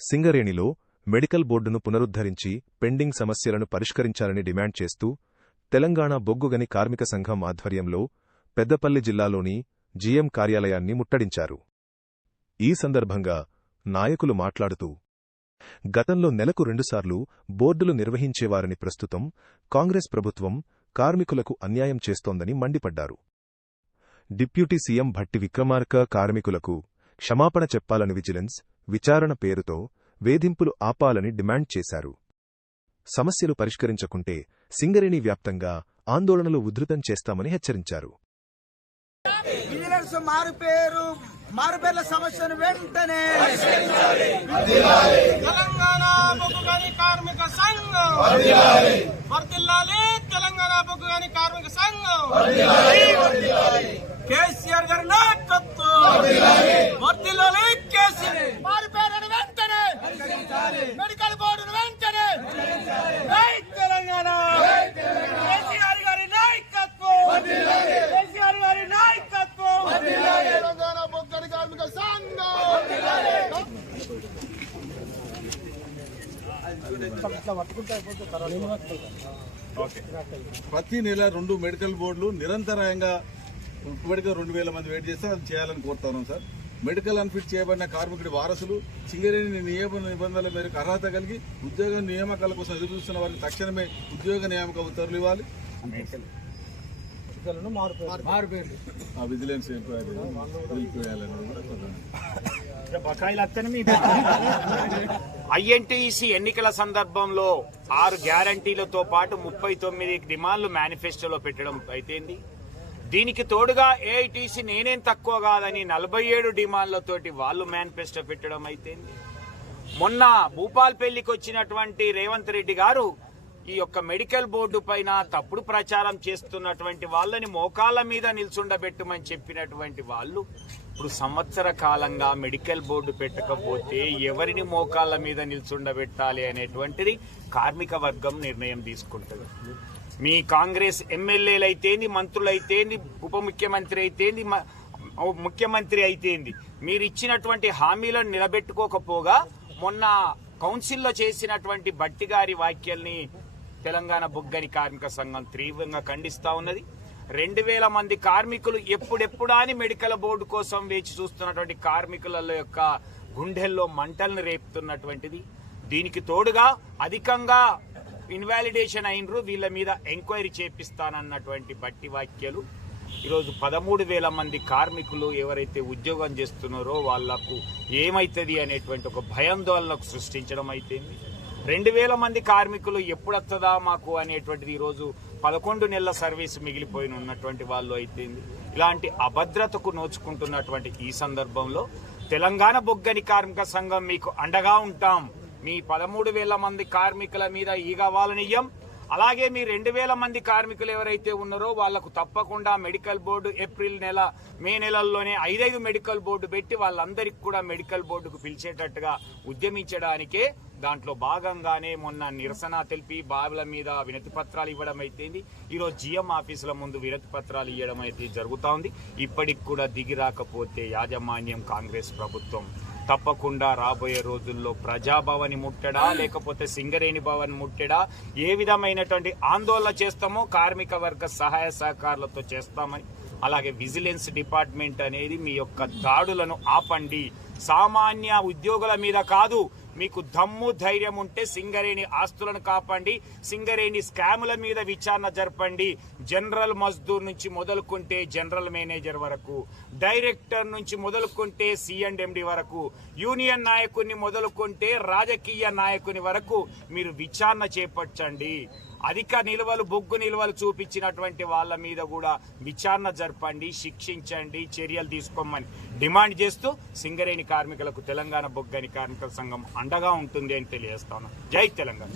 సింగరేణిలో మెడికల్ బోర్డును పునరుద్ధరించి పెండింగ్ సమస్యలను పరిష్కరించాలని డిమాండ్ చేస్తూ తెలంగాణ బొగ్గుగని కార్మిక సంఘం ఆధ్వర్యంలో పెద్దపల్లి జిల్లాలోని జీఎం కార్యాలయాన్ని ముట్టడించారు. ఈ సందర్భంగా నాయకులు మాట్లాడుతూ గతంలో నెలకు 2 సార్లు బోర్డులు నిర్వహించేవారని ప్రస్తుతం కాంగ్రెస్ ప్రభుత్వం కార్మికులకు అన్యాయం చేస్తోందని మండిపడ్డారు. డిప్యూటీ సీఎం భట్టి విక్రమార్క కార్మికులకు క్షమాపణ చెప్పాలని విజిలెన్స్ విచారణ పేరుతో వేధింపులు ఆపాలని డిమాండ్ చేశారు. సమస్యలు పరిష్కరించకుంటే సింగరేణి వ్యాప్తంగా ఆందోళనలు ఉధృతం చేస్తామని హెచ్చరించారు. మారుపేర్ల సమస్యను వెంటనే తెలంగాణ బొగ్గుగని కార్మిక సంఘం వర్ధిల్లాలి. తెలంగాణ బొగ్గుగని కార్మిక సంఘం కేసీఆర్ గారి నాయకత్వం వర్ధిల్లాలి. కేసీఆర్ మారుపేర్లను వెంటనే మెడికల్ బోర్డును వెంటనే తెలంగాణ కేసీఆర్ గారి నాయకత్వం కేసీఆర్ గారి నాయకత్వం తెలంగాణ బొగ్గుగని కార్మిక సంఘం ప్రతి నెల 2 మెడికల్ బోర్డులు నిరంతరాయంగా ఇప్పటికే 2000 మంది వెయిట్ చేస్తే అది చేయాలని కోరుతున్నాం సార్. మెడికల్ అన్ఫిట్ చేయబడిన కార్మికుడి వారసులు సింగరేణి నియమ నిబంధనల మేరకు అర్హత కలిగి ఉద్యోగ నియామకాల కోసం ఎదురుచూస్తున్న వారికి తక్షణమే ఉద్యోగ నియామక ఉత్తర్వులు ఇవ్వాలి. విజిలెన్స్ ఐఎన్టీసీ ఎన్నికల సందర్భంలో 6 గ్యారంటీలతో పాటు 39 డిమాండ్లు మేనిఫెస్టోలో పెట్టడం అయితేంది. దీనికి తోడుగా ఏఐటీసీ నేనేం తక్కువ కాదని 47 డిమాండ్లతోటి వాళ్ళు మేనిఫెస్టో పెట్టడం అయితేంది. మొన్న భూపాల్పల్లికి వచ్చినటువంటి రేవంత్ రెడ్డి గారు ఈ యొక్క మెడికల్ బోర్డు పైన తప్పుడు ప్రచారం చేస్తున్నటువంటి వాళ్ళని మోకాళ్ళ మీద నిల్చుండబెట్టమని చెప్పినటువంటి వాళ్ళు ఇప్పుడు సంవత్సర కాలంగా మెడికల్ బోర్డు పెట్టకపోతే ఎవరిని మోకాళ్ళ మీద నిల్చుండబెట్టాలి అనేటువంటిది కార్మిక వర్గం నిర్ణయం తీసుకుంటుంది. మీ కాంగ్రెస్ ఎమ్మెల్యేలు అయితేంది, మంత్రులైతేంది, ఉప ముఖ్యమంత్రి అయితేంది, ముఖ్యమంత్రి అయితేంది, మీరు ఇచ్చినటువంటి హామీలను నిలబెట్టుకోకపోగా మొన్న కౌన్సిల్లో చేసినటువంటి భట్టి గారి వ్యాఖ్యల్ని తెలంగాణ బొగ్గుగని కార్మిక సంఘం తీవ్రంగా ఖండిస్తా ఉన్నది. 2000 మంది కార్మికులు ఎప్పుడెప్పుడా అని మెడికల్ బోర్డు కోసం వేచి చూస్తున్నటువంటి కార్మికుల యొక్క గుండెల్లో మంటలను రేపుతున్నటువంటిది. దీనికి తోడుగా అధికంగా ఇన్వాలిడేషన్ అయినరు, వీళ్ళ మీద ఎంక్వైరీ చేపిస్తానన్నటువంటి బట్టి వ్యాఖ్యలు ఈరోజు 13,000 మంది కార్మికులు ఎవరైతే ఉద్యోగం చేస్తున్నారో వాళ్లకు ఏమైతుంది అనేటువంటి ఒక భయాందోళనకు సృష్టించడం అయితేంది. 2,000 మంది కార్మికులు ఎప్పుడొస్తుందా మాకు అనేటువంటిది ఈరోజు 11 నెలల సర్వీస్ మిగిలిపోయిన ఉన్నటువంటి వాళ్ళు అయితేంది. ఇలాంటి అభద్రతకు నోచుకుంటున్నటువంటి ఈ సందర్భంలో తెలంగాణ బొగ్గుగని కార్మిక సంఘం మీకు అండగా ఉంటాం. మీ 13,000 మంది కార్మికుల మీద ఈగవాలనియ్యం. అలాగే మీ 2,000 మంది కార్మికులు ఎవరైతే ఉన్నారో వాళ్లకు తప్పకుండా మెడికల్ బోర్డు ఏప్రిల్ నెల, మే నెలల్లోనే 5 మెడికల్ బోర్డు పెట్టి వాళ్ళందరికీ కూడా మెడికల్ బోర్డుకు పిలిచేటట్టుగా ఉద్యమించడానికే దాంట్లో భాగంగానే మొన్న నిరసన తెలిపి బావుల మీద వినతి పత్రాలు ఇవ్వడం అయితేంది. ఈరోజు జీఎం ఆఫీసుల ముందు వినతి పత్రాలు ఇవ్వడం అయితే జరుగుతూ ఉంది. ఇప్పటికి కూడా దిగి రాకపోతే యాజమాన్యం కాంగ్రెస్ ప్రభుత్వం తప్పకుండా రాబోయే రోజుల్లో ప్రజాభవన్ ముట్టడా లేకపోతే సింగరేణి భవన్ ముట్టడా ఏ విధమైనటువంటి ఆందోళన చేస్తామో కార్మిక వర్గ సహాయ సహకారాలతో చేస్తామని, అలాగే విజిలెన్స్ డిపార్ట్మెంట్ అనేది మీ యొక్క దాడులను ఆపండి. సామాన్య ఉద్యోగుల మీద కాదు, మీకు దమ్ము ధైర్యం ఉంటే సింగరేణి ఆస్తులను కాపాడండి, సింగరేణి స్కాముల మీద విచారణ జరపండి. జనరల్ మజ్దూర్ నుంచి మొదలుకుంటే జనరల్ మేనేజర్ వరకు, డైరెక్టర్ నుంచి మొదలుకుంటే C&MD వరకు, యూనియన్ నాయకుని మొదలుకుంటే రాజకీయ నాయకుని వరకు మీరు విచారణ చేపట్టండి. అధిక నిల్వలు, బొగ్గు నిల్వలు చూపించినటువంటి వాళ్ళ మీద కూడా విచారణ జరపండి, శిక్షించండి, చర్యలు తీసుకోమని డిమాండ్ చేస్తూ సింగరేణి కార్మికులకు తెలంగాణ బొగ్గుగని కార్మిక సంఘం అండగా ఉంటుంది అని తెలియజేస్తాను. జై తెలంగాణ.